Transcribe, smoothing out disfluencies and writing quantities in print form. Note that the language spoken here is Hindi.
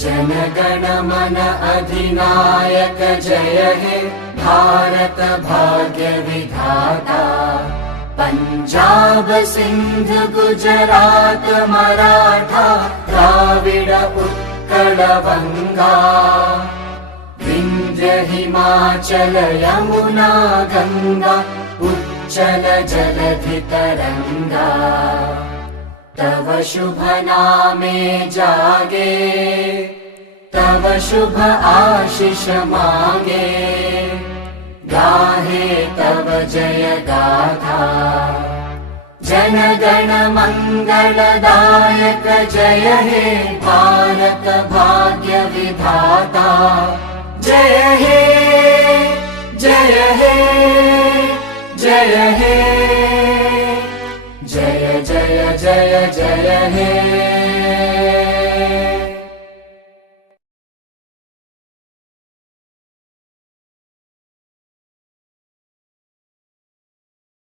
जन गण मन अधिनायक जय हे भारत भाग्य विधाता। पंजाब सिंध गुजरात मराठा द्राविड उत्कल बंगा। विंध्य हिमाचल यमुना गंगा उच्चल जलधि तरंगा। तव शुभ नामे जागे तव शुभ आशीष मागे। गाहे तव जय गाथा जन गण मंगलदायक जय हे भारत भाग्य विधाता। जय हे जय हे जय हे जय जय जय जय हे।